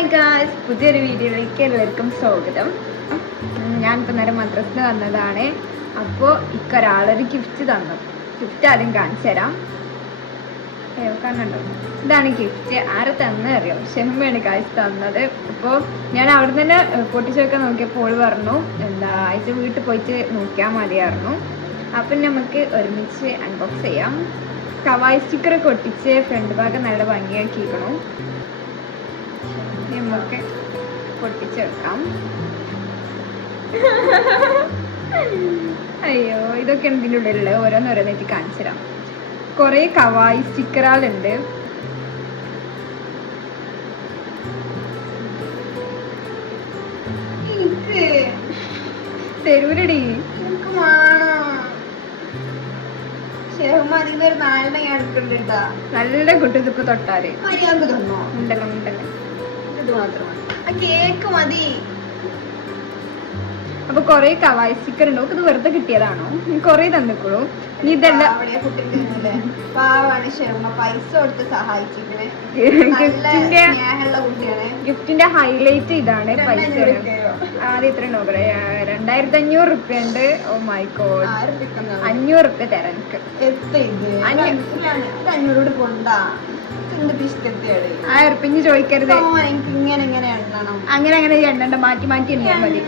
Hi guys, പുതിയൊരു വീഡിയോയിലേക്ക് എല്ലാവർക്കും സ്വാഗതം. ഞാനിപ്പോൾ നേരെ മദ്രസിൽ വന്നതാണ്. അപ്പോൾ ഒരാളൊരു ഗിഫ്റ്റ് തന്നു. ഗിഫ്റ്റ് ആദ്യം കാണിച്ചു തരാം. കാണുന്നുണ്ടോ? ഇതാണ് ഗിഫ്റ്റ്. ആരെ തന്നെ അറിയാം, ഷെഹ്മയാണ് ഗായ്സ് തന്നത്. അപ്പോൾ ഞാൻ അവിടെ തന്നെ പൊട്ടിച്ച് വെക്കാൻ നോക്കിയപ്പോൾ ഓള് പറഞ്ഞു ഇത് വീട്ടിൽ പോയിട്ട് നോക്കിയാൽ മതിയായിരുന്നു. അപ്പം നമുക്ക് ഒരുമിച്ച് അൺബോക്സ് ചെയ്യാം. കവായ് സ്റ്റിക്കറൊക്കെ ഒട്ടിച്ച് ഫ്രണ്ട് ഭാഗം നല്ല ഭംഗിയാക്കിയിരിക്കണം. നമുക്ക് പൊട്ടിച്ചെടുക്കാം. അയ്യോ, ഇതൊക്കെയാണ് ഇതിൻ്റെ ഉള്ളിലുള്ളത്. ഓരോന്നോരോന്നായിട്ട് കാണിച്ചു തരാം. കുറേ കവായി സ്റ്റിക്കറുകളുണ്ട്. തരൂരടി നല്ല കുട്ടിക്ക് തൊട്ടാല് ഉണ്ടല്ലോ ഉണ്ടല്ലോ. കേക്ക് മതി. അപ്പൊ കൊറേ കവായി സ്റ്റിക്കർ ഉണ്ടോ? ഇത് വെറുതെ കിട്ടിയതാണോ? കൊറേ തന്നിക്കോളൂ. നീ ഇതെല്ലാം ഗിഫ്റ്റിന്റെ ഹൈലൈറ്റ് ഇതാണ്. പൈസ ആദ്യം എത്ര ഉണ്ടോ? 2500 റുപ്യ ഉണ്ട്. ഓ മൈ ഗോഡ്, 500 റുപ്യ തരാം എനിക്ക്. 500 കൊണ്ടാ 1000 റുപ്യ ചോദിക്കരുത്. അങ്ങനെ അങ്ങനെ എണ്ണണ്ട, മാറ്റി മാറ്റി എണ്ണിയാൽ മതി.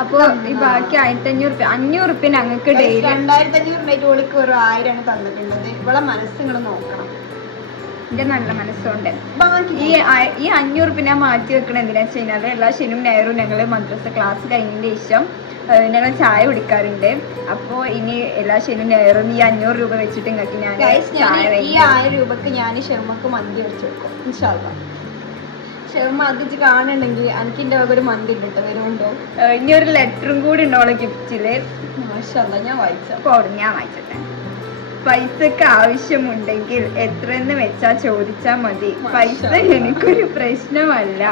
അപ്പൊ ഈ ബാക്കി 1500 റുപ്യ 500 റുപ്യ ഞങ്ങൾക്ക് ഡെയിലി 2500 ഓളിക്ക് ഒരു 1000 തന്നിട്ടുള്ളത്. ഇവിടെ മനസ്സിങ്ങൾ നോക്കണം. എന്റെ നല്ല മനസ്സുണ്ട്. ഈ 500 റുപ്യ ഞാൻ മാറ്റി വെക്കണം. എന്തിനാ വെച്ച് കഴിഞ്ഞാൽ എല്ലാ ശനിയും ഞായറും ഞങ്ങള് മദ്രസ ക്ലാസ് കഴിഞ്ഞതിന്റെ ശേഷം ഞങ്ങൾ ചായ കുടിക്കാറുണ്ട്. അപ്പോൾ ഇനി എല്ലാ ശനിയും ഞായറും ഈ 500 രൂപ വെച്ചിട്ട് നിങ്ങൾക്ക് ഞാൻ ഈ 1000 രൂപക്ക് ഞാൻ ഷെർമക്ക് മന്തി വെച്ച് കൊടുക്കും. ഇൻഷാല്ലാ ഷെർമ അത് കാണുന്നുണ്ടെങ്കിൽ എനിക്ക് എന്റെ ഒരു മന്തി ഉണ്ട് വരുന്നുണ്ടോ? ഇനി ഒരു ലെറ്ററും കൂടി ഉണ്ടോളെ ഗിഫ്റ്റില്. മാഷാല്ലാ ഞാൻ വായിച്ചു. അപ്പോൾ ഞാൻ വായിച്ചട്ടെ. പൈസക്ക് ആവശ്യമുണ്ടെങ്കിൽ എത്രയെന്ന് വെച്ചാ ചോദിച്ചാ മതി. പൈസ എനിക്കൊരു പ്രശ്നമല്ല.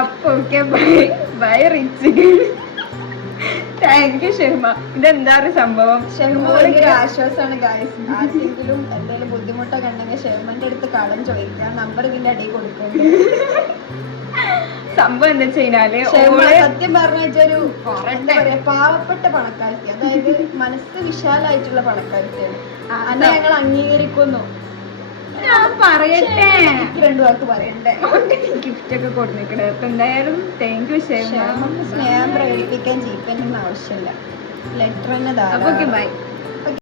അപ്പൊ ബൈ റിച്ച്. Thank you Shehma. ഇതെന്താ സംഭവം? ഷെഹ്മ ആശ്വാസമാണ് ഗായ്സ്. ആർക്കെങ്കിലും എന്തെങ്കിലും ബുദ്ധിമുട്ടൊക്കെ ഉണ്ടെങ്കിൽ ഷെഹ്മന്റെ അടുത്ത് കടം ചോദിക്കുക. നമ്പർ ഇതിന്റെ അടിയിൽ കൊടുക്കുന്നുണ്ട്. സംഭവം എന്താ വെച്ചാല് സത്യം പറഞ്ഞു വെച്ചൊരു എന്താ പറയാ പാവപ്പെട്ട പണക്കാരത്തി, അതായത് മനസ്സ് വിശാലായിട്ടുള്ള പണക്കാരത്തിയാണ്. അത് ഞങ്ങൾ അംഗീകരിക്കുന്നു. ഞാൻ പറയട്ടെ, 2 വാക്ക് പറയണ്ടേ. ഗിഫ്റ്റ് ഒക്കെ കൊടുത്തിട്ടുണ്ട്. അപ്പൊ എന്തായാലും താങ്ക് യു ഷെഹ്മ. സ്നേഹം പ്രകടിപ്പിക്കാൻ ജീപ്പന്റെ ആവശ്യമില്ല. ലെറ്റർ തന്നെ. ബൈ.